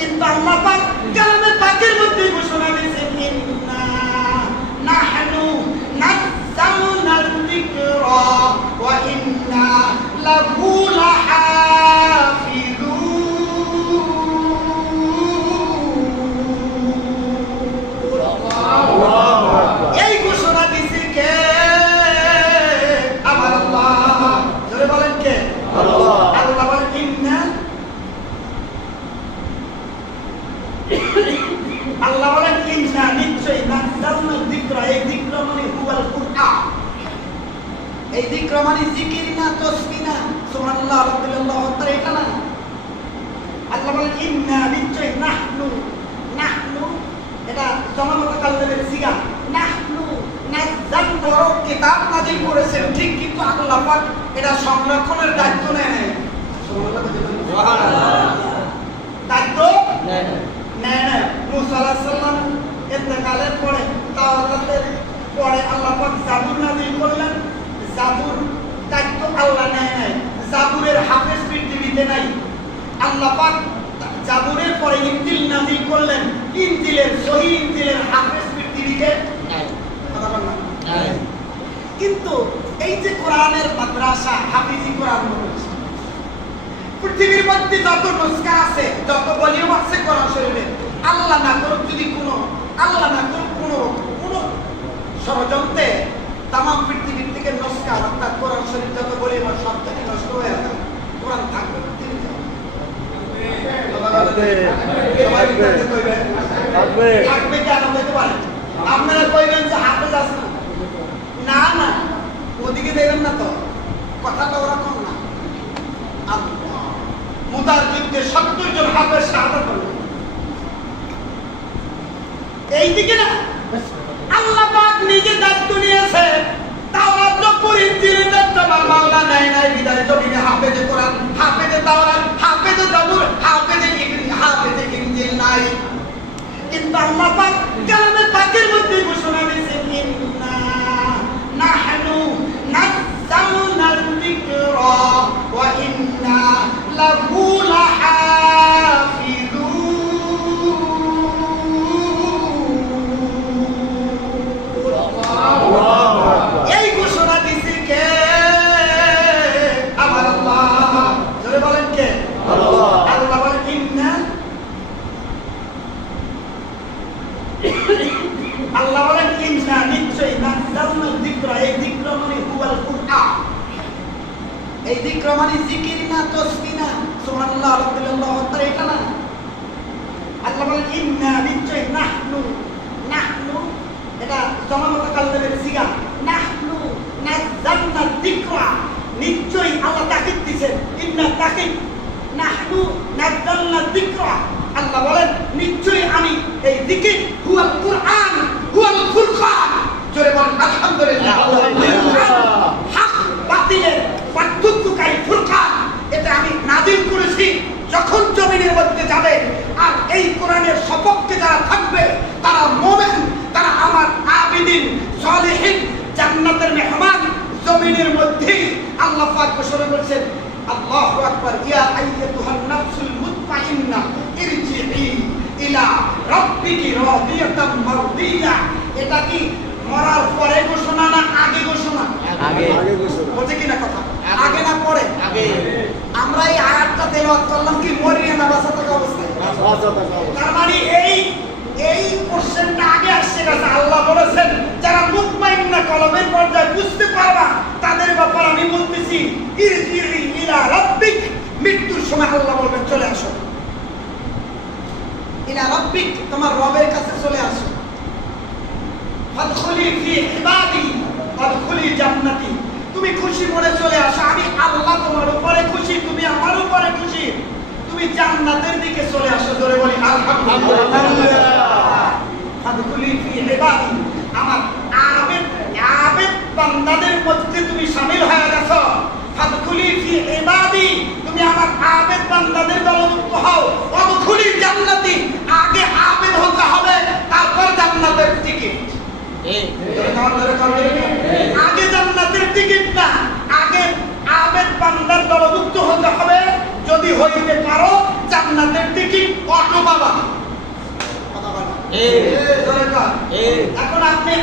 কিন্তু আল্লাহ পাক কালামে পাকের মধ্যে ঘোষণা দিয়েছেন ইন্না নাহনু নাযালনাল যিকরা ওয়া ইন্না লাহু লাহাফিজুন। এই ঘোষণা দিয়েছে কে? আমার আল্লাহ। জোরে বলেন কে? আল্লাহ। আল্লাহ বলেন ইন্না, আল্লাহ বলেন ইন্না নিশ্চয়ই নাযালনাল যিকরা, এই যিকরা মানে হুয়াল কুরআন। এই যিকরা মানে জিকির না, তাসবিহ না, সুবহানাল্লাহ আলহামদুলিল্লাহ আকবার, এটা না। আল্লাহ বলেন ইন্না নিশ্চয়ই, নাহনু, নাহনু এটা জমানত কালমের সিগা, নাহনু নাযালনা, কিতাব নাযিল করেছেন ঠিক, কিন্তু আল্লাহ পাক এটা সংরক্ষণের দায়িত্ব নেয় নাই। সুবহানাল্লাহ, দায়িত্ব নেয় না। মুসা আলাইহিস সালাম ইন্তেকালের পরে, তাওরাতের পরে আল্লাহ পাক জাবুর নাযিল করলেন। জাবুর দায়িত্ব আল্লাহ নেয় নাই। জাবুরের হাফেজ পৃথিবীতে নাই। আল্লাহ পাক জাবুরের পরে ইনজিল নাযিল করলেন। ইনজিলের সহিহ ইনজিলের হাফেজ পৃথিবীতে নাই। কথা বলেন নাই। কিন্তু এই যে কোরআনের মাদ্রাসা, হাফিজি কোরআন মাদ্রাসা, পৃথিবীর মধ্যে যত নুসখা আছে, যত ভলিউম আছে কোরআন শরীফে, আল্লাহ না করুক যদি কোনো ষড়যন্ত্রে তামাম পৃথিবীর থেকে নুসখা অর্থাৎ কোরআন শরীফ যত ভলিউম সব থেকে নষ্ট হয়ে যায়, কোরআন থাকবে পৃথিবীতে। থাকবে কেন হইতে পারে? আপনারা কইবেন যে হাফেজ আছে না, না ওদিকে দেখবেন না, তো কথাটা ওরকম না। মুতার যুদ্ধে 70 জন হাফেজ শাহাদাত করলেন। এইদিকে না, আল্লাহ পাক নিজে দায়িত্ব নিয়েছে। তাওরাত যখন ইনজিলের দায়িত্ব আমার মাওলা নেয় নাই, বিদায় জমিনে হাফেজে কোরআন, হাফেজে তাওরাত, হাফেজে জাবুর, হাফেজে ইনজিল নাই। কিন্তু আল্লাহ পাক কালামে পাকের মধ্যে ঘোষণা দিয়েছেন ইন্না নাহনু নাযালনাল যিকরা ওয়া ইন্না লাহু লাহাফিজুন। এই ঘোষণা দিয়েছে কে? আমার আল্লাহ। জোরে বলেন কে? আল্লাহ। আল্লাহ বলেন ইন্না, আল্লাহ বলেন ইন্না নিশ্চয়ই নাযালনাল যিকরা, এই যিকরা মানে হুয়াল কুরআন। এই যিকরা মানে জিকির না, তাসবিহ না, সুবহানাল্লাহ আলহামদুলিল্লাহ আকবার, এটা না। আল্লাহ বলেন ইন্না নিশ্চয়ই, নাহনু, নাহনু এটা জমানত কালমের সিগা, নাহনু নাযালনাল যিকরা, নিশ্চয়ই আল্লাহ তাকিদ দিবেন, ইন্না তাকিদ, নাহনু নাযালনাল যিকরা। আল্লাহ বলেন নিশ্চয়ই আমি এই জিকির, হুয়াল কুরআন, হুয়াল ফুরকান। জোরে বলেন আলহামদুলিল্লাহ। হক বাতিলের পার্থক্যকারী ফুরকান, এটা আমি নাযিল করেছি। যখন জমিনের মধ্যে যাবে আর এই কোরআনের সপক্ষে যারা থাকবে, তারা মুমিন, তারা আমার আবিদিন, সালেহিন, জান্নাতের মেহমান। জমিনের মধ্যে আল্লাহ পাক ঘোষণা করেছেন, আল্লাহু আকবার, ইয়া আইয়াতুহান নাফসুল মুতমাইন্নাহ ইরজিই ইলা রাব্বিকি রাদিয়াতাম মারদিয়া। এটা কি মরার পরে ঘোষণা না আগে ঘোষণা? আগে ঘোষণা। বলছে কিনা কথা? আগে না পরে? আগে। আমরা এই আয়াতটা তেলাওয়াত করলাম কি মরিয়া না বাঁচা থাকা অবস্থায়? তার মানে এই কোশ্চেনটা আগে আসছে কাছে। আল্লাহ বলেছেন যারা মুতমাইন্না কলমের পর্যায়ে বুঝতে পারবা, তাদের ব্যাপারে আমি বলতেছি ইরজিই ইলা রাব্বিক। মৃত্যুর সময় আল্লাহ বলবেন চলে আসো, ইলা রাব্বিক, তোমার রবের কাছে চলে আসো। ফাদখুলি ফি ইবাদি ফাদখুলি জান্নাতি, তুমি খুশি মনে চলে আসো, আমি আল্লাহ তোমার উপরে খুশি, তুমি আমার উপরে খুশি, তুমি জান্নাতের দিকে চলে আসো। জোরে বলি আলহামদুলিল্লাহ। ফাদখুলি ফি ইবাদি, আমার আবেদ বান্দাদের মধ্যে তুমি শামিল হয়ে গেছো। ফাদখুলি ফি ইবাদি, তুমি আমার আবেদ বান্দাদের দলভুক্ত হও। ওয়াদখুলি জান্নাতি, আগে আবেদ হতে হবে, তারপর জান্নাতের টিকিট। আগে জান্নাতের টিকিট না, আগে আবেদ বান্দার দলভুক্ত হতে হবে। যদি হইতে পারো জান্নাতের টিকিট অটোমেটিক এখন আপনি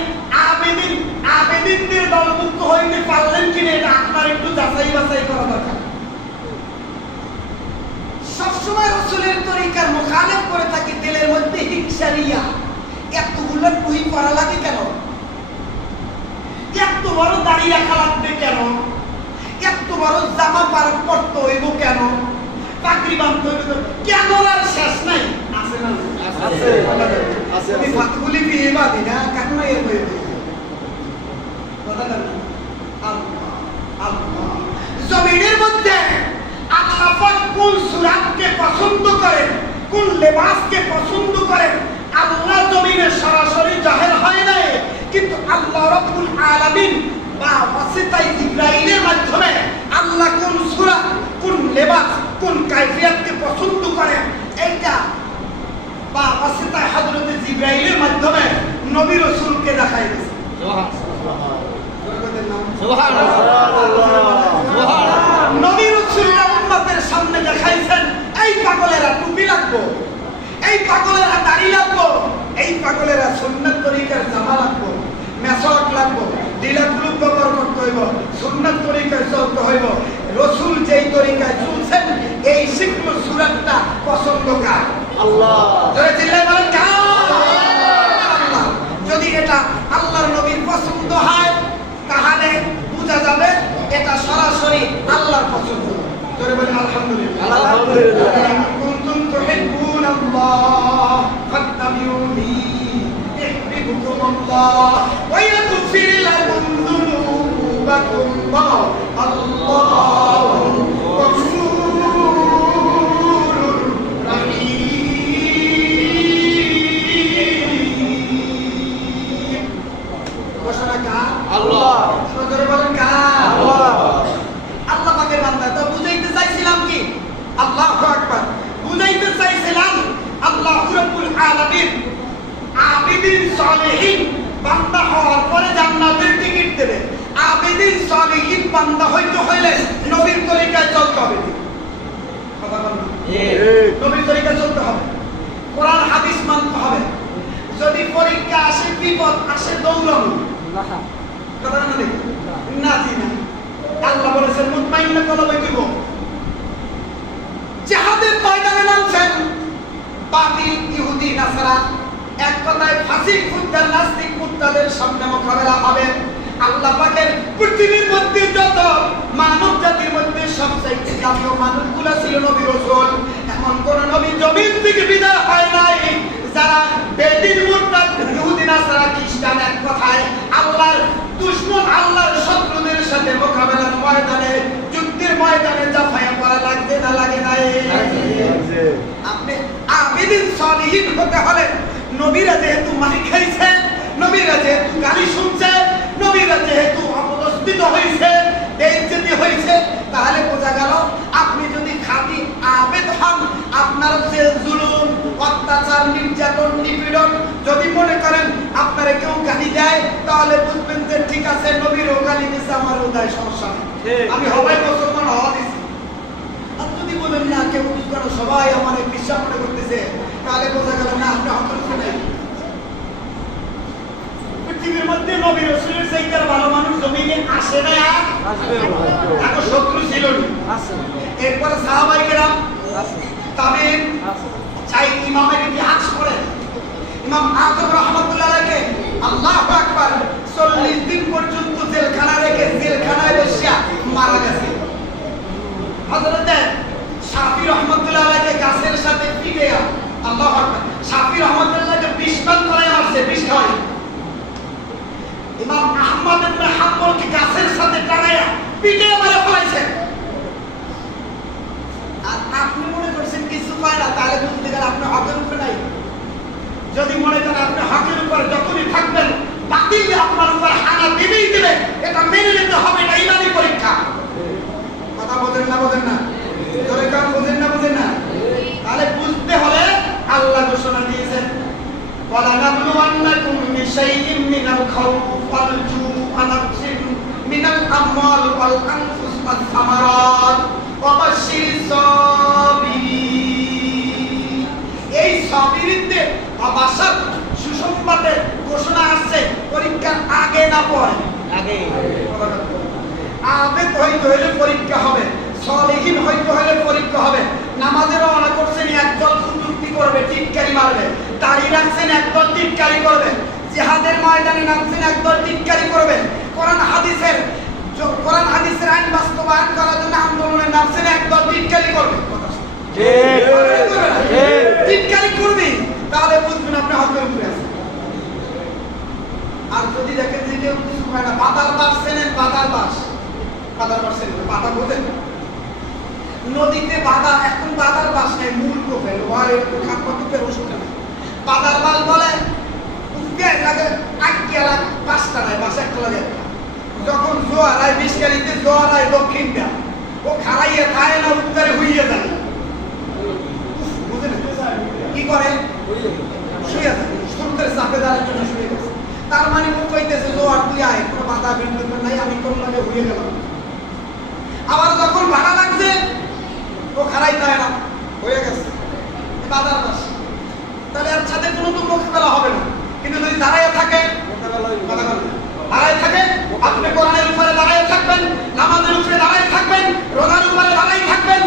আবেদিনদের দলমুক্ত হইতে পারলেন কিনা এটা আপনার একটু যাচাই বাছাই করা দরকার। সবসময় রাসূলের তরিকার মুখালেফ করে থাকি, দিলের মধ্যে হিংসা রিয়া, এতগুলো টুই করা লাগে কেন? এত বড় দাড়ি রাখা লাগবে কেন? এত বড় জামা পরতে হইব কেন? পাগড়ি বাঁধতে হইব কেন? আর শেষ নাই। আছে না? আছে আছে। আমি ফাতগুলি বিয়ে বাঁধি না কেন? না এর হয়ে কথা না। আল্লাহ আল্লাহ জমিনের মধ্যে আল্লাহ পাক কোন সুরাতকে পছন্দ করেন, কোন লেবাসকে পছন্দ করেন, আল্লাহ জমিনে সরাসরি জাহের হয় নাই, কিন্তু আল্লাহ রাব্বুল আলামিন বা ওয়াসিতায়ে জিবরাইলের মাধ্যমে আল্লাহ কোন সূরা, কোন লেবাস, কোন কাইফিয়াতকে পছন্দ করেন, এইটা বা ওয়াসিতায়ে হযরত জিবরাইলের মাধ্যমে নবী রাসূলকে দেখাই দিয়েছে। নবী রাসূলরা উম্মতের সামনে দেখাইছেন, এই পাগলেরা টুপি লাগবো, এই পাগলেরা দাড়ি লাগবো, এই পাগলেরা সুন্নাত তরিকার জামা লাগবো, মেসওয়াক লাগবো, দিলাকুলুক ব্যবহার করতে হইব, সুন্নাত তরিকায় চলতে হইব। রাসূল যেই তরিকায় চলছেন এই শিখলো সুরাতটা পছন্দ কার? আল্লাহ। জোরে চিল্লায় বলেন কার? আল্লাহ। যদি এটা আল্লাহর নবীর পছন্দ হয় তাহলে বোঝা যাবে এটা সরাসরি আল্লাহর পছন্দ। জোরে বলেন আলহামদুলিল্লাহ। আলহামদুলিল্লাহ। কুনতুম তুহিব্বুনাল্লাহ ফাত্তাবিউনি ইউহিব্বুকুমুল্লাহ ওয়া ইয়াগফির লাকুম যুনুবাকুম আল্লাহু গফুরুর রাহিম। ঘোষণা কার? আল্লাহ। জোরে বলেন কার? আল্লাহ। আল্লাহ পাকের বান্দা। তো বুঝাইতে চাইছিলাম কি? আল্লাহু আকবার। বুঝাইতে চাইছিলাম আল্লাহ রাব্বুল আলামিন আবিদিন সালেহিন বান্দা হওয়ার পরে জান্নাতের টিকিট দেবে। আবিদিন সালেহিন বান্দা হইতে হইলে নবীর তরিকায় চলতে হবে। কথা বলেন। নবীর তরিকায় চলতে হবে, কোরআন হাদিস মানতে হবে। যদি পরীক্ষা আসে, বিপদ আসে, দৌড়ানো কথা না দেখি না জি না। আল্লাহ বলেছেন মুতমাইন্না কলবে দিব। জিহাদের ময়দানে নামছেন বাতিল ইহুদি নাসারা, এক কথায় ফাসিক মুদ্দার নাস্তিক মুদ্দাদের সামনে মোকাবেলা হবে। আল্লাহ পাকের পৃথিবীর মধ্যে যত মানব জাতির মধ্যে সবচাইতে জাতীয় মানুষগুলো ছিল নবী রাসূল, এমন কোন নবী জমিন থেকে বিদায় হয় নাই যারা বেদিন মুরতাদ ইহুদি নাসারা খ্রিস্টান, এক কথায় আল্লাহর দুশমন, আল্লাহর শত্রুদের সাথে মোকাবেলার ময়দানে, যুদ্ধের ময়দানে জাফায়া করা লাগবে না লাগে নাই? আপনি আবিদিন সালিহিন হতে হলে নবীরা যেহেতু মারি খাইছে, নবীরা যেহেতু গালি শুনছে, নবীরা যেহেতু অপদস্থিত হয়েছে, বেইজ্জতি হয়েছে, তাহলে বোঝা গেল আপনি যদি খাঁটি আবেদ হন, আপনার যে জুলুম, অত্যাচার, নির্যাতন, নিপীড়ন যদি মনে করেন আপনারা কেউ গালি দেয়, তাহলে বুঝবেন যে ঠিক আছে নবীরও গালি দিচ্ছে, আমারও দেয়, সমস্যা নেই, আমি হবাই মুসলমান হওয়া দিচ্ছি। আর যদি বলেন না কেউ কেন সবাই আমার বিশ্বাস মনে করতেছে, তাহলে বোঝা গেল না আপনি হতরত নেই। পৃথিবীর মধ্যে নবী রাসূলের চাইতে ভালো মানুষ জমিনে আসে না, এখন শত্রু ছিল না। এরপর সাহাবায়ে কেরাম, তাবেঈন, চাই ইমামের ইতিহাস পড়েন। ইমাম আযম রাহমাতুল্লাহ আলাইহি আল্লাহু আকবার 40 দিন পর্যন্ত জেলখানা রেখে জেলখানায় বসে মারা গেছে। হযরত শাফি রাহমাতুল্লাহ আলাইহি গাছের সাথে পিটে, আল্লাহু আকবার, শাফি রাহমাতুল্লাহ আলাইহি 20 বার করে মারছে, 20 হয়। ইমাম আহমদ ইবনে হাম্বলকে গাছের সাথে টানায়া পিটে মেরে ফেলাইছে। আর আপনি মনে করছেন কিছু পায় না, তাহলে বুঝতে গেলে আপনি হকের উপরে নাই। যদি মনে করেন আপনি হকের উপর যখনই থাকবেন, বাতিল আপনার উপর হানা দিবেই দিবে, এটা মেনে নিতে হবে, এটা ইমানি পরীক্ষা। কথা বোঝেন না? বোঝেন না? জোরে কান বোঝেন না? বোঝেন না? তাহলে বুঝতে হলে আল্লাহ ঘোষণা দিয়েছেন, وَلَنَبْلُوَنَّكُمْ بِشَيْءٍ مِّنَ الْخَوْفِ وَالْجُوعِ وَنَقْصٍ مِّنَ الْأَمْوَالِ وَالْأَنفُسِ وَالثَّمَرَاتِ وَبَشِّرِ الصَّابِرِينَ। এই সাবিরদের আবাসাত সুসংবাদে ঘোষণা আসছে পরীক্ষার আগে না পরে? আগে। আবেদ হইতে হইলে পরীক্ষা হবে, সলিহীন হইতে হইলে পরীক্ষা হবে। নামাজের রওনা করছেন একদল কুযুক্তি করবে, টিটকারি মারবে। দাড়ি রাখছেন একদল টিটকারি করবে। জিহাদের ময়দানে নামছেন একদল টিটকারি করবে। কোরআন হাদিসের আইন বাস্তবায়ন করার জন্য আন্দোলনে নামছেন একদল টিটকারি করবে। টিটকারি করবি তাহলে বুঝবেন আপনি হকের উপরে আছেন। আর যদি দেখেন যে কেউ কিছু হয় না, বাদার বাস চেনেন? বাদার বাস চেনেন? বাদা বোঝেন? নদীতে বাদা, এখন বাদার বাস নেই, মূল কোপের ওয়ার এরকম খাপের ওষুধ নেই। বাদার বাস বলে উঠতে লাগে 8 লাখ 5টা নাই, বাস একটা লাগে। যখন জোয়ার আয়, বিশকারিতে জোয়ার আয় দক্ষিণটা, ও খারাইয়া খায় না, উত্তরে হইয়া যায়। বুঝলেন কি করে? শুয়ে যায়, সূর্যের চাপে দাঁড়ার জন্য শুয়ে গেছে। তার মানে ও কইতেছে জোয়ার তুই আয়, কোনো বাধা বিঘ্ন নাই, আমি তোর লাগে হয়ে গেলাম। আবার যখন ভাড়া লাগছে ও খারাই যায় না, হয়ে গেছে বাজার বাস। তাহলে এর সাথে কোনো তো মোকাবেলা হবে না। কিন্তু যদি দাঁড়ায় থাকে, দাঁড়ায় থাকে, আপনি কোরআনের উপরে দাঁড়ায় থাকবেন, নামাজের উপরে দাঁড়ায় থাকবেন, রোজার উপরে দাঁড়ায় থাকবেন,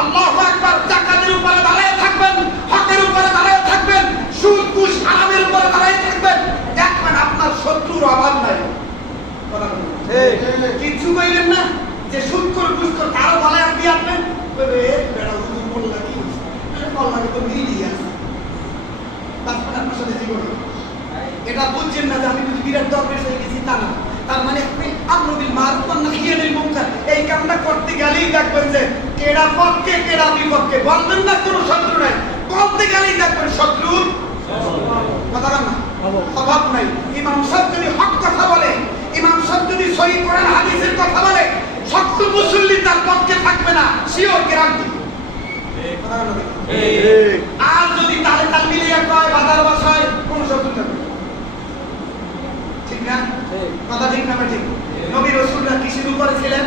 আল্লাহু আকবার, যাকাতের উপরে দাঁড়ায় থাকবেন, হকের উপরে দাঁড়ায় থাকবেন, সুদ ঘুষ হারামের উপরে দাঁড়ায় থাকবেন, দেখবেন আপনার শত্রুর অভাব নাই। কিছু কইলেন না যে সুদ করে ঘুষ করে কারো গলায় আপনি আসবেন, বেড়া হুজুর বললা কি বললাকে তো মিলিয়ে আছে তারপরে আপনার সাথে জীবন। এটা বুঝছেন না যে আমি যদি বিরাট দরবেশ হয়ে গেছি তা না। তার মানে আপনি আমরুল মারুফ ওয়া নাহি আনিল মুনকার এই কামটা করতে গেলেই দেখবেন যে কেডা পক্ষে কেডা বিপক্ষে, বলবেন না কোনো শত্রু নাই, বলতে গেলেই দেখবেন শত্রুর কথা না অভাব নাই। ইমাম সাহেব যদি হক কথা বলে, ইমাম সাহেব যদি সহিহ কোরআন হাদিসের কথা বলে, সকল মুসল্লি তার পক্ষে থাকবে না, শিওর গ্যারান্টি। আর যদি তালে তাল মিলিয়ে কয় বাজার বাসায় কোন শত্রু থাকবে, ঠিক না? কথা ঠিক না? ঠিক। নবী রাসূলরা কিসের উপরে ছিলেন?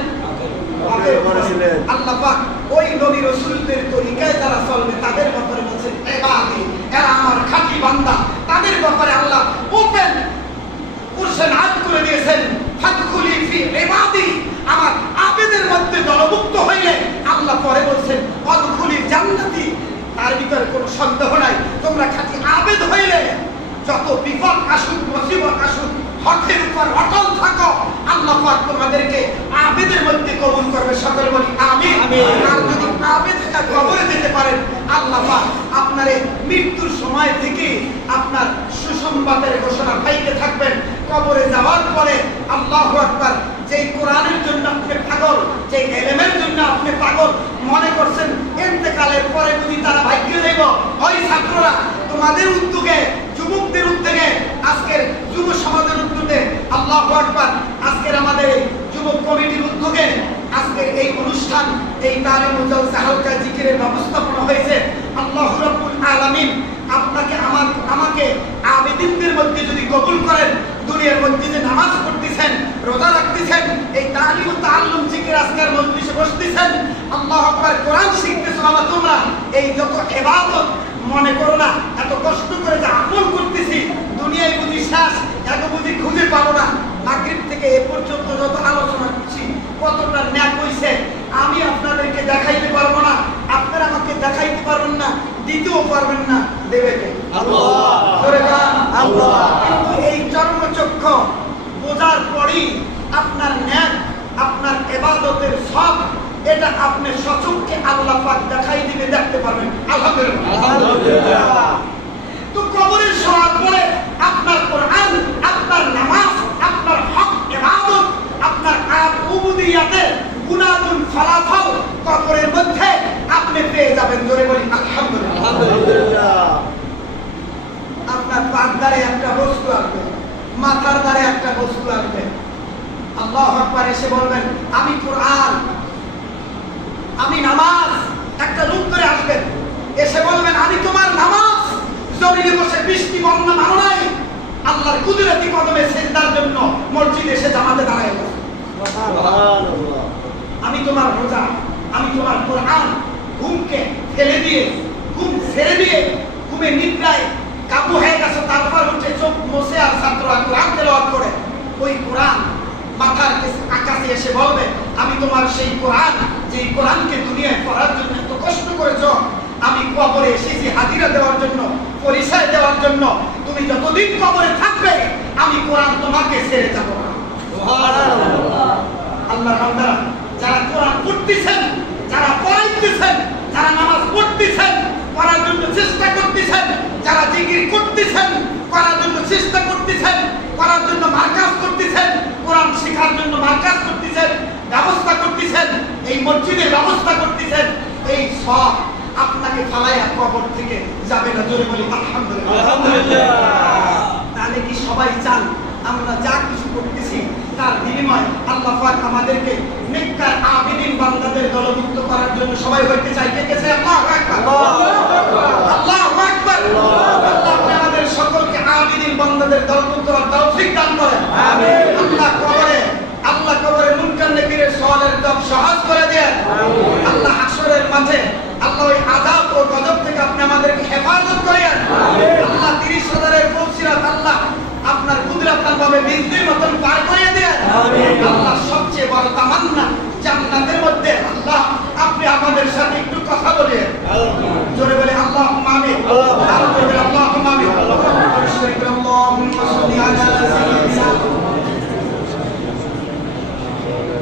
আল্লাহ পাক ওই নবী রাসূলদের তরিকায় যারা চলবে তাদের ব্যাপারে বলেছেন ইবাদি, এরা আমার খাঁটি বান্দা। তাদের ব্যাপারে আল্লাহ ওপেন কুরআন আয়াত করে দিয়েছেন, ফাদখুলি ফি ইবাদি, আমার আবেদের মধ্যে দলভুক্ত হইলে আল্লাহ পরে বলছেন ওয়াদখুলি জান্নাতি। তার ভিতরে কোনো সন্দেহ নাই, তোমরা খাঁটি আবেদ হইলে যত বিপদ আসুক, মুসিবত আসুক, হকের উপর অটল থাকো, আল্লাহ পাক তোমাদেরকে আবেদের মধ্যে কবুল করবে। সকলে বলি আমিন। আর যদি আবেদ থেকে কবরে যেতে পারেন, আল্লাহ পাক আপনার মৃত্যুর সময় থেকে আপনার সুসংবাদের ঘোষণা পাইতে থাকবেন। কবরে যাওয়ার পরে আল্লাহু আকবার, যেই কোরআনের জন্য আপনি পাগল, যেই ইলমের জন্য আপনি পাগল মনে করছেন, ইন্তেকালের পরে যদি তারা ভাগ্য দেব, ওই ছাত্ররা তোমাদের উদ্যোগে, যুবকদের উদ্যোগে, আজকের যুব সমাজের উদ্যোগে, আল্লাহু আকবার, আজকের আমাদের যুবক কমিটির উদ্যোগে আজকের এই অনুষ্ঠান, এই তালিমুল জালসা হালকা জিকিরের ব্যবস্থাপনা হয়েছে। আল্লাহু রাব্বুল আলামিন আপনাকে আমাকে আবেদিনদের মধ্যে যদি কবুল করেন, দুনিয়ার মধ্যে যে নামাজ পড়তেছেন, রোজা রাখতেছেন, এই তালিম ও তাআল্লুম জিকির আজকের মজলিসে বসতেছেন, আল্লাহু আকবার, কোরআন শিখতেছো বাবা তোমরা, এই যত ইবাদত মনে করো না এত কষ্ট করে যে আমল করতেছি দুনিয়ায় বুঝি শেষ, এত বুঝি খুঁজে পাবো না। মাগরিব থেকে এ পর্যন্ত যত আলোচনা করছি কতটা ন্যাক হইছে আমি আপনাদেরকে দেখাইতে পারবো না, আপনারা আমাকে দেখাইতে পারবেন না, দিতেও পারবেন না, দেবে কে? আল্লাহ। কিন্তু এই চর্মচক্ষু বোঝার পরই আপনার ন্যাক, আপনার ইবাদতের সব, এটা আপনি সচক্ষে আল্লাহ পাক দেখাই দিবে, দেখতে পারবেন। আলহামদুলিল্লাহ। তো কবরে শোয়ার পরে আপনার কোরআন, আপনার নামাজ, আপনার হক ইবাদত, আপনার উবুদিয়াতের গুনাগুন ফলাফল কবরের মধ্যে আপনি পেয়ে যাবেন। জোরে বলি আলহামদুলিল্লাহ। আপনার পায়ের দ্বারে একটা বস্তু আসবে, মাথার দ্বারে একটা বস্তু আসবে, আল্লাহু আকবার এসে বলবেন আমি কোরআন, আমি নামাজ। একটা লোক করে আসবেন, এসে বলবেন আমি তোমার নামাজ। জমিনে বসে বৃষ্টি বন্যা মানো নাই, আল্লাহর কুদরতি কদমে সিজদার জন্য মসজিদে এসে জামাতে দাঁড়ায় গেছে। সুবহানাল্লাহ। আমি তোমার রোজা, আমি তোমার কোরআন। ঘুমকে ফেলে দিয়ে, ঘুম ছেড়ে দিয়ে, ঘুমে নিদ্রায় কাবু হয়ে গেছে, তারপর উঠে এসে বলবে, আমি তোমার সেই কোরআন, যে কোরআনকে দুনিয়ায় পড়ার জন্য এত কষ্ট করেছো, আমি কবরে এসেছি হাজিরা দেওয়ার জন্য, পরিচয় দেওয়ার জন্য। তুমি যতদিন কবরে থাকবে আমি কোরআন তোমাকে ছেড়ে যাব না। আল্লাহর বান্দারা, যারা কোরআন পড়তেছেন, যারা পড়াইতেছেন, যারা নামাজ পড়তেছেন, পড়ার জন্য চেষ্টা করতেছেন, যারা জিকির করতেছেন, করার জন্য চেষ্টা করতেছেন, করার জন্য মার্কাজ করতেছেন, কোরআন শেখার জন্য মার্কাজ করতেছেন, ব্যবস্থা করতেছেন, এই মসজিদের ব্যবস্থা করতেছেন, এই সব আপনাকে ফালাইয়া কবর থেকে যাবে না। জোরে বলি আলহামদুলিল্লাহ। তাহলে কি সবাই চান আমরা যা কিছু করতেছি তার বিনিময় আল্লাহ পাক আমাদেরকে নেককার আবিদিন বান্দাদের দলভুক্ত করার জন্য সবাই হইতে চাই? কে কে চাই? আল্লাহু আকবার, আল্লাহু আকবার। আল্লাহ আমাদের সকলকে আবিদিন বান্দাদের দলভুক্ত করার তৌফিক দান করেন। আমিন। আল্লাহ কবরে মুনকার নাকিরের সওয়ালের জবাব সহজ করে দেন। আল্লাহ হাশরের মাঠে আল্লাহ ওই আযাব ও গজব থেকে আপনি আমাদেরকে হেফাজত করেন। আল্লাহ 30,000-এর ফজিলত আল্লাহ আপনার কুদরতার ভাবে বিজলির মতন পার করে দেন। আল্লাহ সবচেয়ে বড় তামান্না জান্নাতের মধ্যে আল্লাহ আপনি আমাদের সাথে একটু কথা বলেন।